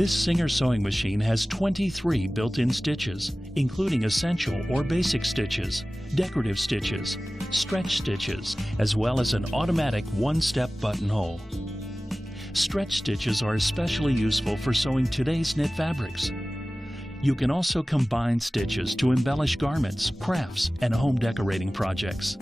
This Singer sewing machine has 23 built-in stitches, including essential or basic stitches, decorative stitches, stretch stitches, as well as an automatic one-step buttonhole. Stretch stitches are especially useful for sewing today's knit fabrics. You can also combine stitches to embellish garments, crafts, and home decorating projects.